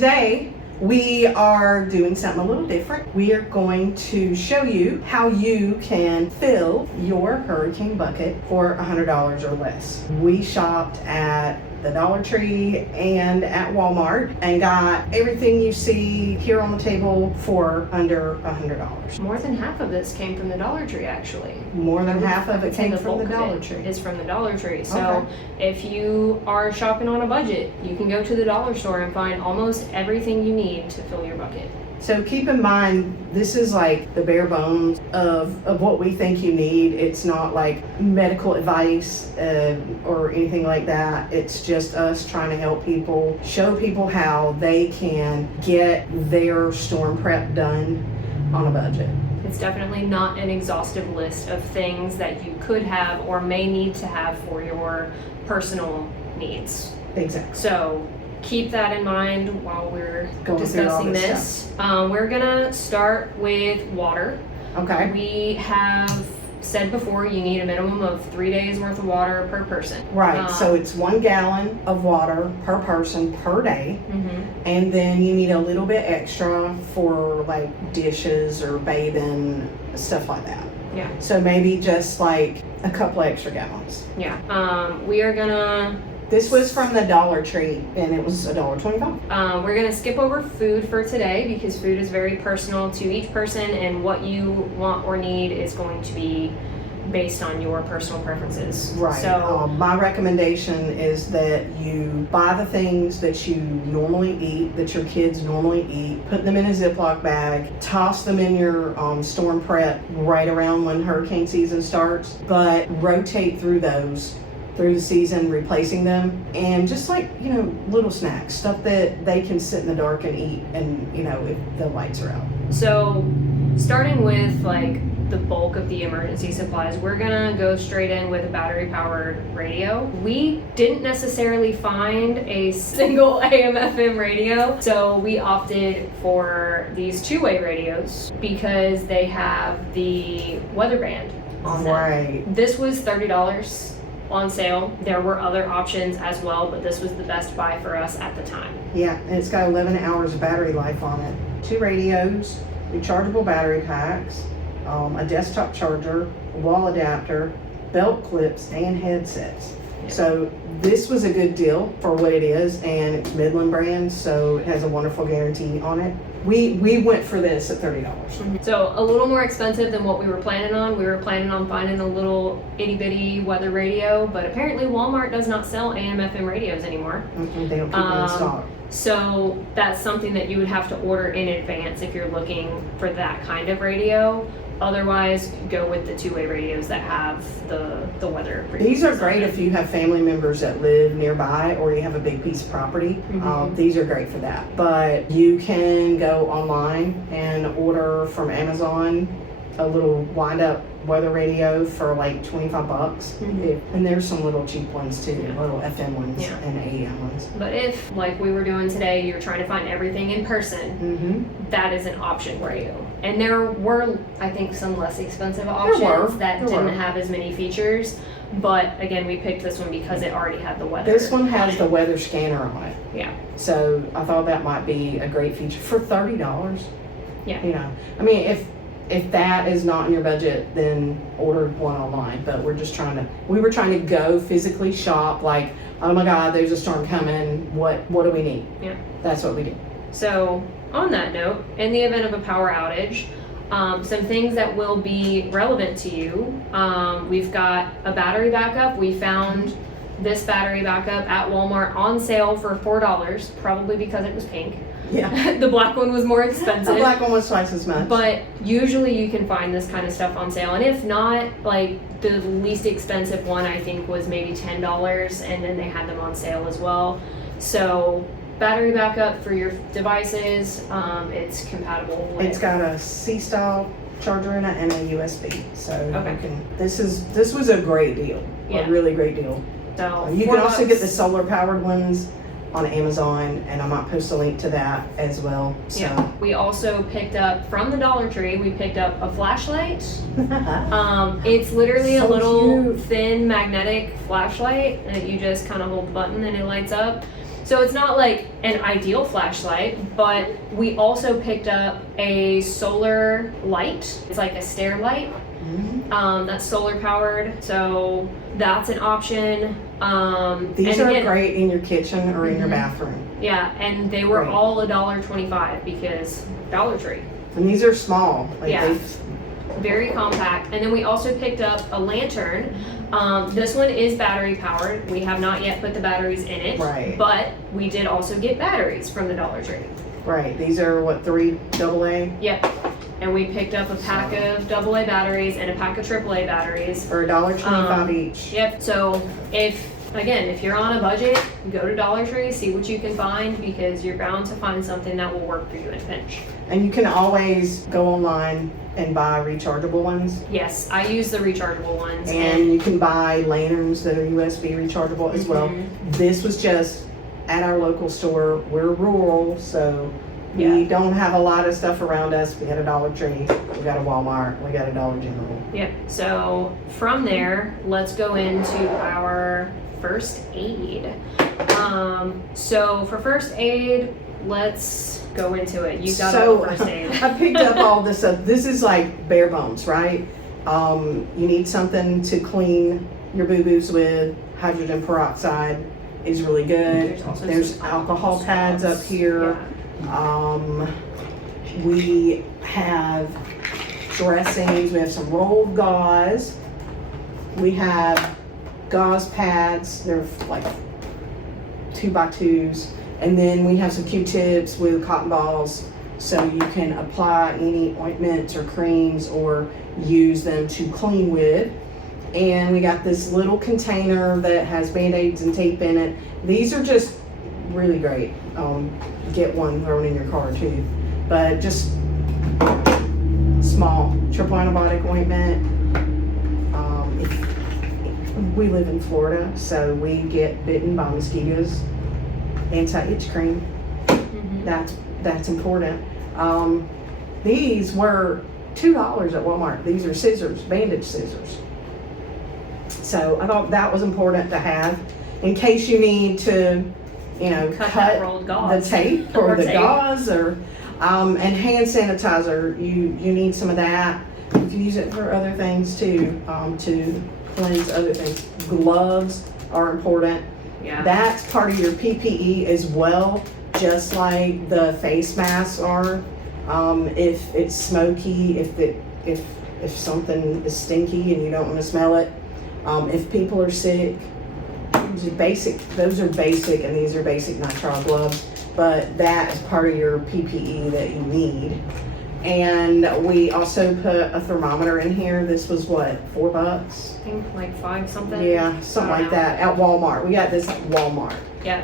today we are doing something a little different. We are going to show you how you can fill your hurricane bucket for $100 or less. We shopped at the Dollar Tree and at Walmart and got everything you see here on the table for under $100. More than half of this came from the Dollar Tree, actually. More than half of it came from the Dollar Tree. Is from the Dollar Tree. So if you are shopping on a budget, you can go to the dollar store and find almost everything you need to fill your bucket. So keep in mind, this is like the bare bones of what we think you need. It's not like medical advice or anything like that. It's just us trying to help people, show people how they can get their storm prep done on a budget. It's definitely not an exhaustive list of things that you could have or may need to have for your personal needs. Exactly. So keep that in mind while we're discussing this. Stuff. We're gonna start with water. Okay. We have said before you need a minimum of 3 days worth of water per person. Right, so it's 1 gallon of water per person per day. And then you need a little bit extra for like dishes or bathing, stuff like that. Yeah. So maybe just like a couple extra gallons. Yeah. We are gonna... This was from the Dollar Tree, and it was $1.25. We're gonna skip over food for today because food is very personal to each person, and what you want or need is going to be based on your personal preferences. Right. So my recommendation is that you buy the things that you normally eat, that your kids normally eat, put them in a Ziploc bag, toss them in your storm prep right around when hurricane season starts, but rotate through those through the season, replacing them, and just like, you know, little snacks, stuff that they can sit in the dark and eat, and you know, if the lights are out. So starting with like the bulk of the emergency supplies, we're gonna go straight in with a battery powered radio. We didn't necessarily find a single AM/FM radio, so we opted for these two-way radios because they have the weather band on them. Right. This was $30 on sale. There were other options as well, but this was the best buy for us at the time. Yeah, and it's got 11 hours of battery life on it. 2 radios, rechargeable battery packs, a desktop charger, a wall adapter, belt clips, and headsets. Yeah. So this was a good deal for what it is, and it's Midland brand, so it has a wonderful guarantee on it. We went for this at $30. So a little more expensive than what we were planning on. We were planning on finding a little itty bitty weather radio, but apparently Walmart does not sell AM/FM radios anymore. They don't keep them in stock. So that's something that you would have to order in advance if you're looking for that kind of radio. Otherwise, go with the two-way radios that have the weather. These are great if you have family members that live nearby or you have a big piece of property. These are great for that. But you can go online and order from Amazon a little wind-up weather radio for like $25. And there's some little cheap ones too, little FM ones and AM ones. But if, like we were doing today, you're trying to find everything in person, that is an option for you. And there were, I think, some less expensive options that didn't have as many features. But again, we picked this one because it already had the weather. This one has the weather scanner on it. Yeah. So I thought that might be a great feature for $30. Yeah. You know, I mean, if that is not in your budget, then order one online. But we were trying to go physically shop, like, oh my God, there's a storm coming. What do we need? Yeah. That's what we do. So on that note, in the event of a power outage, some things that will be relevant to you. We've got a battery backup. We found this battery backup at Walmart on sale for $4, probably because it was pink. Yeah. The black one was more expensive. The black one was twice as much. But usually you can find this kind of stuff on sale. And if not, like the least expensive one I think was maybe $10, and then they had them on sale as well. So battery backup for your devices, it's compatible with... It's got a C-style charger in it and a USB. So this was a great deal. A really great deal. So you can also get the solar powered ones on Amazon, and I might post a link to that as well. So. Yeah, we also picked up from the Dollar Tree, we picked up a flashlight. It's literally a little thin magnetic flashlight that you just kind of hold the button and it lights up. So it's not like an ideal flashlight, but we also picked up a solar light. It's like a stair light. That's solar powered, so that's an option. These are great in your kitchen or in your bathroom. Yeah, and they were Great. all $1.25 because Dollar Tree. And these are small. Like Yeah. Very compact. And then we also picked up a lantern. This one is battery powered. We have not yet put the batteries in it. Right. But we did also get batteries from the Dollar Tree. Right. These are what, 3 AA? Yep. And we picked up a pack of AA batteries and a pack of AAA batteries. For $1.25 each. Yep. So if you're on a budget, go to Dollar Tree, see what you can find, because you're bound to find something that will work for you in a pinch. And you can always go online and buy rechargeable ones. Yes, I use the rechargeable ones. And you can buy lanterns that are USB rechargeable as well. This was just at our local store. We're rural, so we don't have a lot of stuff around us. We got a Dollar Tree, we got a Walmart, we got a Dollar General. Yep. So from there, let's go into our first aid. So for first aid, let's go into it. You got So first aid. I picked up all this stuff. This is like bare bones, right? You need something to clean your boo-boos with. Hydrogen peroxide is really good. There's alcohol pads up here. We have dressings. We have some rolled gauze. We have gauze pads. They're like 2x2s. And then we have some Q-tips with cotton balls, so you can apply any ointments or creams or use them to clean with. And we got this little container that has Band-Aids and tape in it. These are just really great. Get one thrown in your car too. But just small triple antibiotic ointment. We live in Florida, so we get bitten by mosquitoes. Anti-itch cream. That's important. These were $2 at Walmart. These are scissors, bandage scissors. So I thought that was important to have in case you need to, cut rolled gauze. the tape or the tape. gauze or and hand sanitizer. You need some of that. You can use it for other things too, to cleanse other things. Gloves are important. Yeah. That's part of your PPE as well, just like the face masks are. If it's smoky, if something is stinky and you don't want to smell it, if people are sick, those are basic, and these are basic nitrile gloves, but that is part of your PPE that you need. And we also put a thermometer in here. This was what, $4? I think like 5 something. Yeah, something like that at Walmart. We got this at Walmart. Yeah.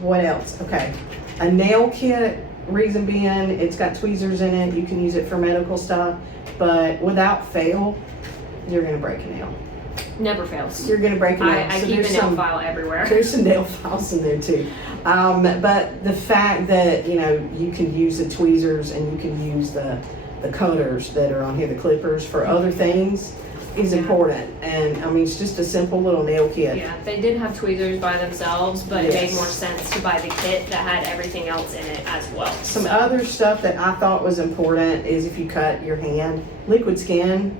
What else? Okay, a nail kit. Reason being, it's got tweezers in it. You can use it for medical stuff, but without fail, you're gonna break a nail. Never fails. You're gonna break a nail. I keep a nail file everywhere. There's some nail files in there too. But the fact that you can use the tweezers and you can use the cutters that are on here, the clippers, for other things is important. And I mean, it's just a simple little nail kit. Yeah, they did have tweezers by themselves, but it made Yes. more sense to buy the kit that had everything else in it as well. Some other stuff that I thought was important is if you cut your hand, liquid skin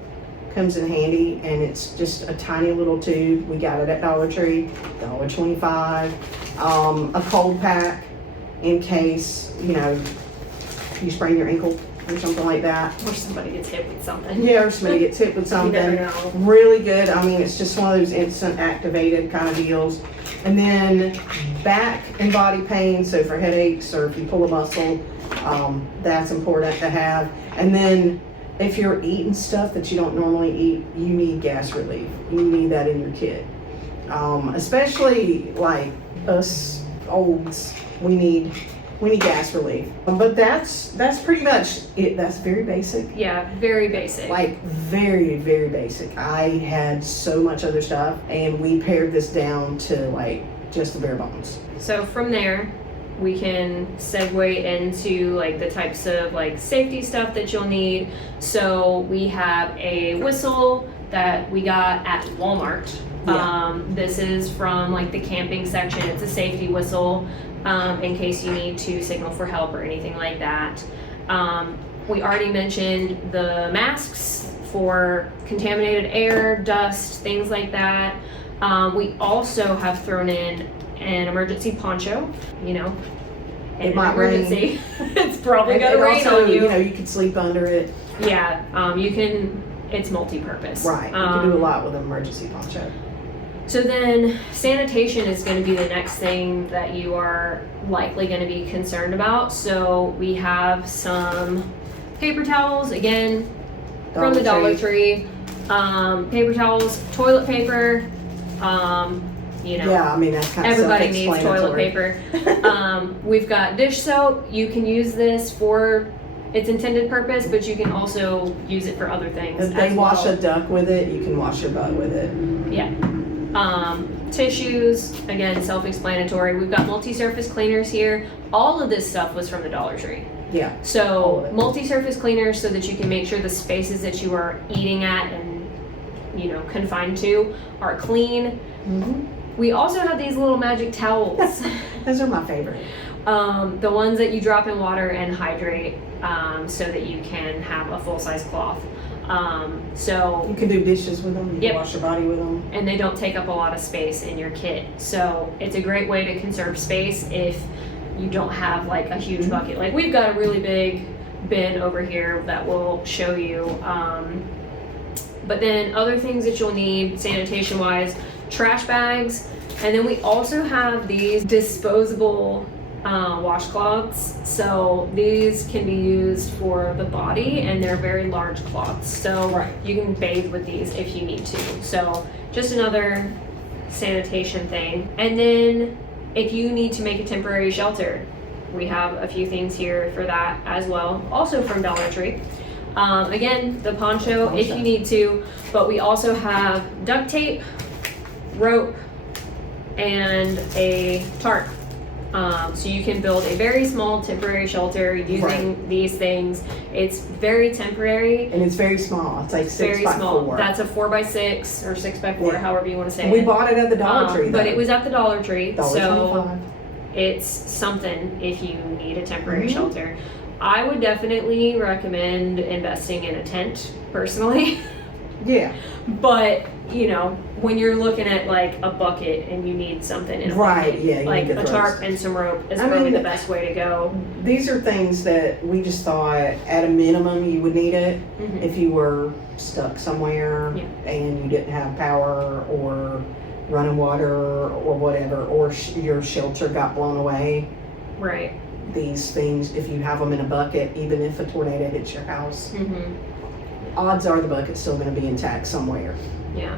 comes in handy, and it's just a tiny little tube. We got it at Dollar Tree, $1.25. A cold pack in case you sprain your ankle or something like that. Or somebody gets hit with something. Yeah, or somebody gets hit with something. You never know. Really good. I mean, it's just one of those instant activated kind of deals. And then back and body pain, so for headaches or if you pull a muscle, that's important to have. And then if you're eating stuff that you don't normally eat, you need gas relief. You need that in your kit. Especially like us olds, we need gas relief. But that's pretty much it. That's very basic. Yeah, very basic. Like very, very basic. I had so much other stuff, and we pared this down to like just the bare bones. So from there, we can segue into like the types of like safety stuff that you'll need. So we have a whistle that we got at Walmart. Yeah. This is from like the camping section. It's a safety whistle in case you need to signal for help or anything like that. We already mentioned the masks for contaminated air, dust, things like that. We also have thrown in an emergency poncho, you know. In It an might emergency, it's probably And gonna rain also, on you. you know, you could sleep under it. Yeah, you can. It's multi-purpose. Right. You can do a lot with an emergency poncho. So then, sanitation is going to be the next thing that you are likely going to be concerned about. So we have some paper towels, again, from the Dollar Tree. Paper towels, toilet paper. You know, Yeah, I mean, that's kind of everybody needs toilet self-explanatory. paper. We've got dish soap. You can use this for its intended purpose, but you can also use it for other things. If they as wash well. a duck with it, you can wash your butt with it. Yeah. Tissues, again, self-explanatory. We've got multi-surface cleaners here. All of this stuff was from the Dollar Tree. Yeah. All of So it. multi-surface cleaners so that you can make sure the spaces that you are eating at and, you know, confined to are clean. Mm-hmm. We also have these little magic towels. Those are my favorite. The ones that you drop in water and hydrate so that you can have a full-size cloth. So You can do dishes with them. You Yep. can wash your body with them. and they don't take up a lot of space in your kit. So it's a great way to conserve space if you don't have like a huge bucket. Like we've got a really big bin over here that we'll show you. But then other things that you'll need sanitation wise, trash bags. And then we also have these disposable washcloths. So these can be used for the body and they're very large cloths. So Right. you can bathe with these if you need to. So just another sanitation thing. And then if you need to make a temporary shelter, we have a few things here for that as well. Also from Dollar Tree. Again, the poncho if you need to, but we also have duct tape, rope, and a tarp. So you can build a very small temporary shelter using these things. It's very temporary. And it's very small. It's like 6 Very by small. 4. That's a 4x6 or 6x4, Yeah. however you want to say And we it. bought it at the Dollar Tree, though. But it was at the Dollar Tree, so $1.25. it's something if you need a temporary Mhm. shelter. I would definitely recommend investing in a tent, personally. Yeah. But, you know, when you're looking at like a bucket and you need something in a Right, bucket, yeah, you like need to a throw tarp and some rope is I probably mean, the best way to go. These are things that we just thought at a minimum you would need it Mhm. if you were stuck somewhere Yeah. and you didn't have power or running water or whatever, or your shelter got blown away. Right. These things, if you have them in a bucket, even if a tornado hits your house, Mm-hmm. odds are the bucket's still going to be intact somewhere. Yeah.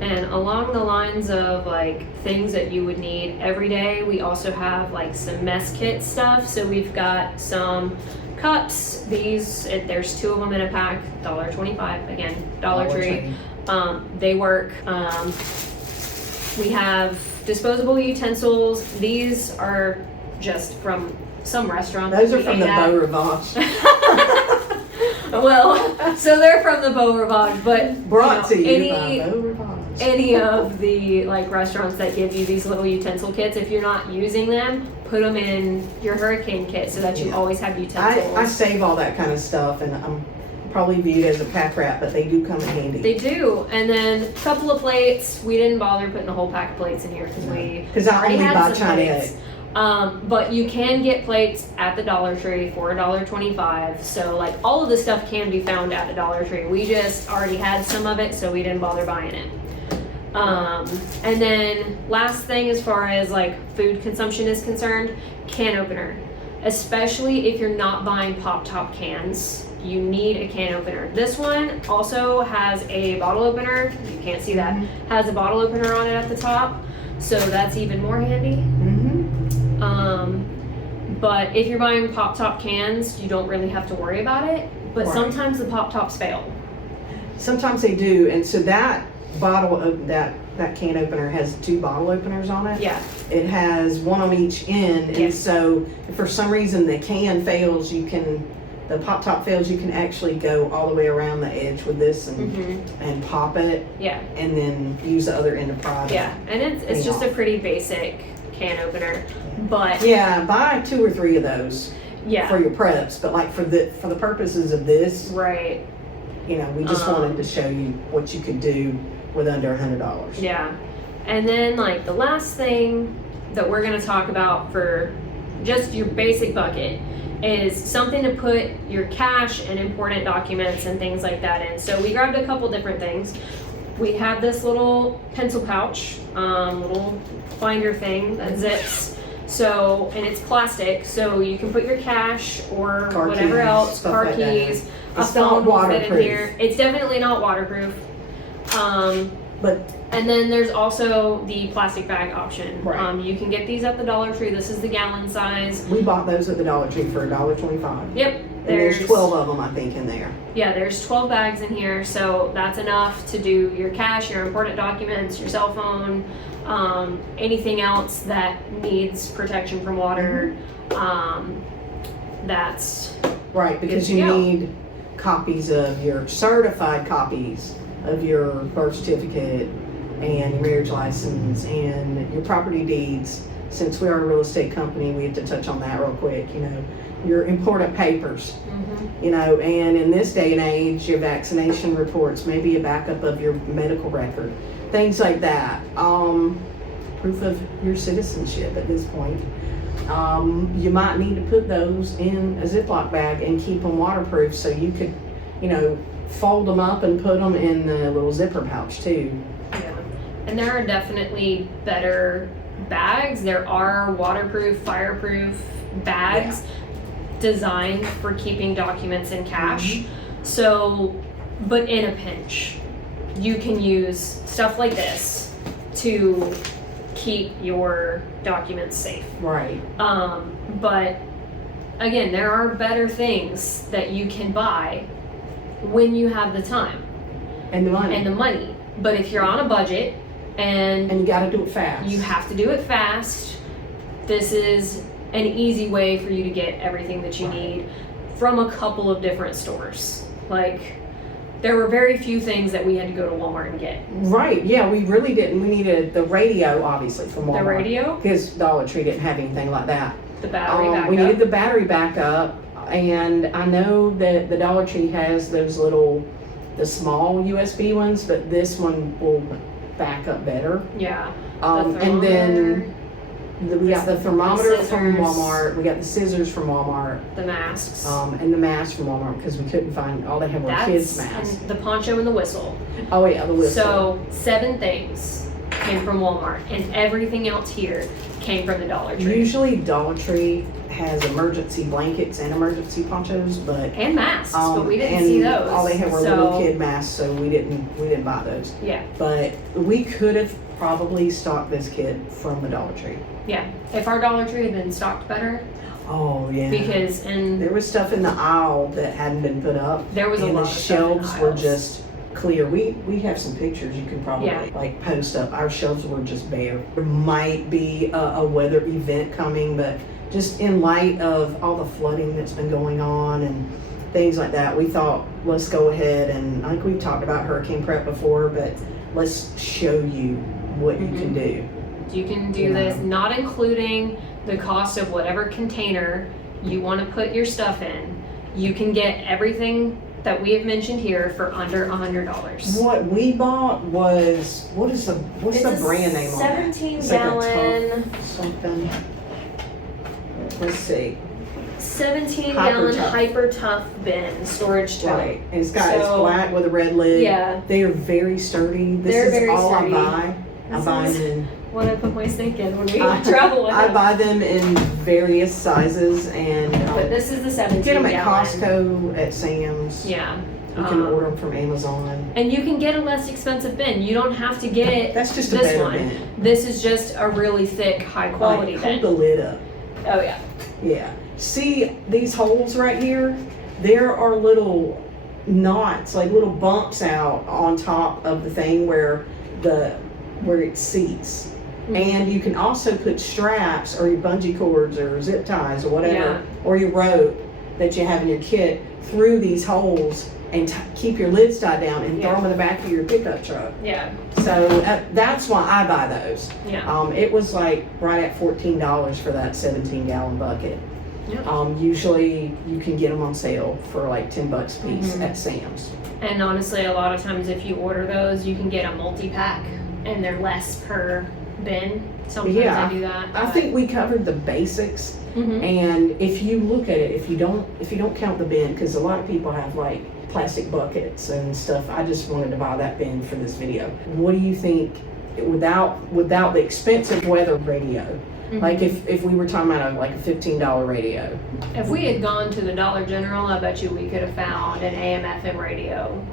And along the lines of like things that you would need every day, we also have like some mess kit stuff. So we've got some cups. These, there's 2 of them in a pack, $1.25. Again, Dollar Tree. They work. We have disposable utensils. These are just from some restaurant. Those that are we from ate the at. Beau Rivage. Well, so they're from the Beau Rivage, but Brought you to know, you by Beau Rivage. any of the like restaurants that give you these little utensil kits, if you're not using them, put them in your hurricane kit so that you Yeah. always have utensils. I save all that kind of stuff, and I'm probably viewed as a pack rat, but they do come in handy. They do. And then a couple of plates. We didn't bother putting a whole pack of plates in here because I already only had buy some China plates. But you can get plates at the Dollar Tree for $1.25. So like all of this stuff can be found at the Dollar Tree. We just already had some of it, so we didn't bother buying it. And then last thing as far as like food consumption is concerned, can opener. Especially if you're not buying pop-top cans, you need a can opener. This one also has a bottle opener. You can't see that. Has a bottle opener on it at the top. So that's even more handy. But if you're buying pop-top cans, you don't really have to worry about it. But Right. sometimes the pop-tops fail. Sometimes they do, and so that bottle of that can opener has 2 bottle openers on it. Yeah. It has one on each end, Yeah. and so if for some reason the can fails, you can The pop top fills, you can actually go all the way around the edge with this and pop it, and then use the other end to pry it. Yeah, and it's just a pretty basic can opener, but yeah, buy 2 or 3 of those yeah, for your preps. But like for the purposes of this, right? You know, we just wanted to show you what you could do with under $100. Yeah, and then like the last thing that we're gonna talk about for just your basic bucket is something to put your cash and important documents and things like that in. So we grabbed a couple different things. We have this little pencil pouch, little binder thing that zips. So, and it's plastic, so you can put your cash or Car whatever keys, else, stuff car like that. keys, a It's not phone will fit in waterproof. here. It's definitely not waterproof. But And then there's also the plastic bag option. Right. You can get these at the Dollar Tree. This is the gallon size. we bought those at the Dollar Tree for $1.25. Yep. And there's 12 of them, I think, in there. Yeah, there's 12 bags in here, so that's enough to do your cash, your important documents, your cell phone, anything else that needs protection from water. That's Right, because Good to you go. need copies of your certified copies of your birth certificate and your marriage license and your property deeds. Since we are a real estate company, we have to touch on that real quick, you know, your important papers, you know, and in this day and age, your vaccination reports, maybe a backup of your medical record, things like that. Proof of your citizenship at this point. You might need to put those in a Ziploc bag and keep them waterproof so you could, you know, fold them up and put them in the little zipper pouch too. Yeah, and there are definitely better bags. There are waterproof, fireproof bags designed for keeping documents in cash. So, but in a pinch, you can use stuff like this to keep your documents safe. Right. But again, there are better things that you can buy when you have the time And the money. and the money. But if you're on a budget and And you gotta do it fast. you have to do it fast, this is an easy way for you to get everything that you need from a couple of different stores. Like, there were very few things that we had to go to Walmart and get. Right, yeah, we really didn't. We needed the radio, obviously, from Walmart. The radio, Because Dollar Tree didn't have anything like that. the battery backup. We needed the battery backup, and I know that the Dollar Tree has those the small USB ones, but this one will back up better. Yeah. And then we got the thermometer the from scissors. Walmart, we got the scissors from Walmart, the masks. and the mask from Walmart because we couldn't find, all they had were kids' masks. And the poncho and the whistle. Oh yeah, the whistle. So 7 things came from Walmart, and everything else here came from the Dollar Tree. Usually Dollar Tree has emergency blankets and emergency ponchos, but And masks, but we didn't and see those. all they had were So, little kid masks, so we didn't buy those. Yeah, But we could have probably stocked this kit from the Dollar Tree. yeah. If our Dollar Tree had been stocked better, Oh yeah. because there was stuff in the aisle that hadn't been put up. there was a And lot the of stuff in shelves were aisles. just clear. We have some pictures you can probably Yeah. like post up. Our shelves were just bare. There might be a weather event coming, but just in light of all the flooding that's been going on and things like that, we thought let's go ahead and I think we've talked about hurricane prep before, but let's show you what you can do. You can do You this, know. not including the cost of whatever container you want to put your stuff in. You can get everything that we have mentioned here for under $100. What we bought was what's the brand name on it? 17 It's like a gallon. Tough something. Let's see. 17 Hyper gallon Tough. Hyper Tough bin storage tote. Right. And it's it's So- black with a red lid. Yeah. They are very sturdy. This They're is very all sturdy. I buy. I This buy is- them in What I put my snake in when we I- travel with I them. buy them in various sizes and But this is the 17 get them at gallon. Costco, at Sam's. Yeah. You can order them from Amazon. And you can get a less expensive bin. You don't have to get That's just a this better one. bin. This is just a really thick, high quality Like, hold bin. the lid up. Oh yeah. Yeah. See these holes right here? There are little knots, like little bumps out on top of the thing where it seats. And you can also put straps or your bungee cords or zip ties or whatever, Yeah. or your rope that you have in your kit through these holes and keep your lids tied down and throw them in the back of your pickup truck. Yeah. So that's why I buy those. Yeah. It was like right at $14 for that 17-gallon bucket. Yep. Usually you can get them on sale for like $10 a piece at Sam's. And honestly, a lot of times if you order those, you can get a multi-pack and they're less per bin. Sometimes I do that. I think we covered the basics. Mm-hmm. And if you look at it, if you don't count the bin, because a lot of people have like plastic buckets and stuff. I just wanted to buy that bin for this video. What do you think without the expensive weather radio? Mm-hmm. Like if we were talking about like a $15 radio. If we had gone to the Dollar General, I bet you we could have found an AM/FM radio.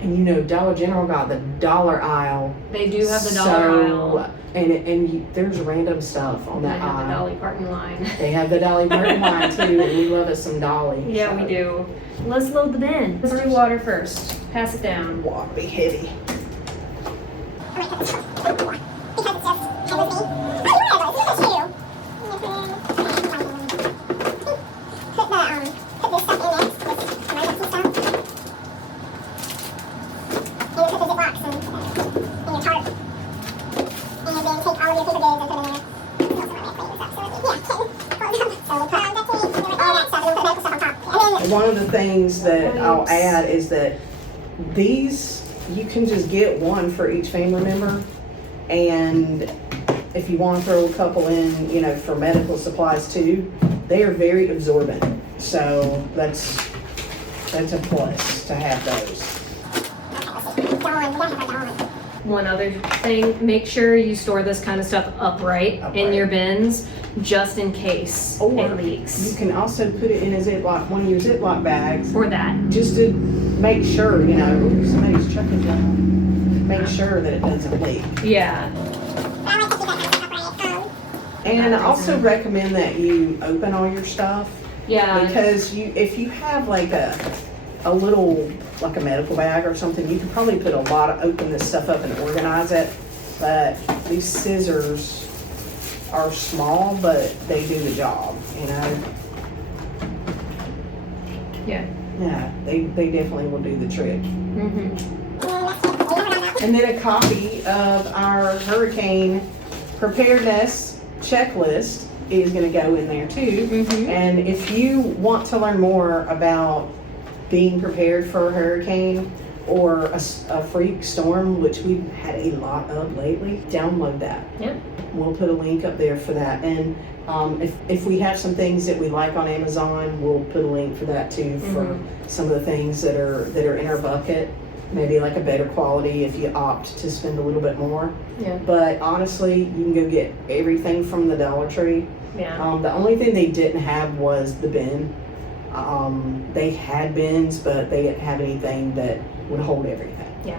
And you know, Dollar General got the dollar aisle. They do have the dollar aisle. And there's random stuff on that They have aisle. the Dolly Parton line. They have the Dolly Parton line too, and we love us some Dolly. Yeah, so. we do. Let's load the bin. Let's do water first. Pass it down. Water be heavy. One of the things that I'll add is that these, you can just get one for each family member. And if you want to throw a couple in, you know, for medical supplies too, they are very absorbent. So that's a plus to have those. One other thing, make sure you store this kind of stuff upright in your bins, just in case it leaks. You can also put it in a Ziploc, one of your Ziploc bags. Or that. Just to make sure, you know, somebody's chucking down. Make sure that it doesn't leak. Yeah. And I also recommend that you open all your stuff. Yeah. Because if you have like a little, like a medical bag or something, you can probably open this stuff up and organize it. But these scissors are small, but they do the job, you know? Yeah. Yeah, they definitely will do the trick. Mm-hmm. And then a copy of our hurricane preparedness checklist is going to go in there too. Mm-hmm. And if you want to learn more about being prepared for a hurricane or a freak storm, which we've had a lot of lately, download that. Yeah. We'll put a link up there for that. And if we have some things that we like on Amazon, we'll put a link for that too, for some of the things that are in our bucket. Maybe like a better quality if you opt to spend a little bit more. Yeah. But honestly, you can go get everything from the Dollar Tree. Yeah. The only thing they didn't have was the bin. They had bins, but they didn't have anything that would hold everything. Yeah.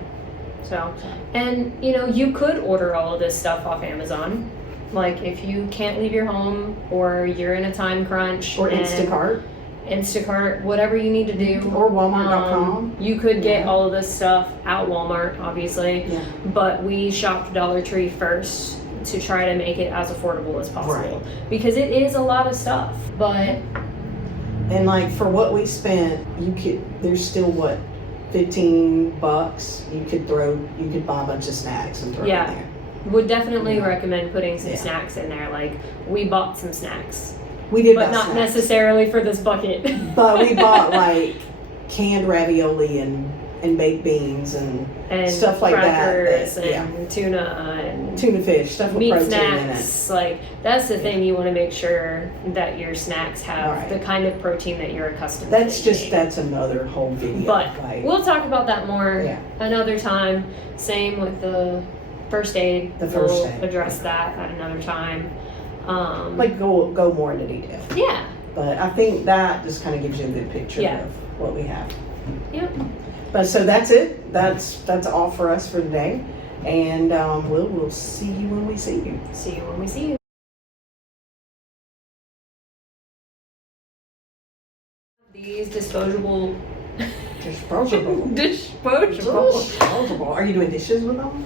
So, and you know, you could order all of this stuff off Amazon. Like if you can't leave your home or you're in a time crunch. Or Instacart, whatever you need to do. Or Walmart.com. You could get all of this stuff at Walmart, obviously. Yeah. But we shopped Dollar Tree first to try to make it as affordable as possible. Right. Because it is a lot of stuff. But and like for what we spent, there's still what, $15 you could buy a bunch of snacks and throw in there. Would definitely recommend putting some snacks in there. Like we bought some snacks. We did, but not necessarily for this bucket. But we bought like canned ravioli and baked beans and stuff like crackers and tuna and tuna fish, stuff with meat protein snacks. In it. Like that's the thing, you want to make sure that your snacks have the kind of protein that you're accustomed to. That's another whole video. But we'll talk about that more another time. Same with the first aid. We'll address that at another time. Go more into detail. Yeah. But I think that just kind of gives you a good picture of what we have. Yep. But so that's it. That's all for us for today. And we'll see you when we see you. See you when we see you. These disposable. Disposable. Disposable. Are you doing dishes with them?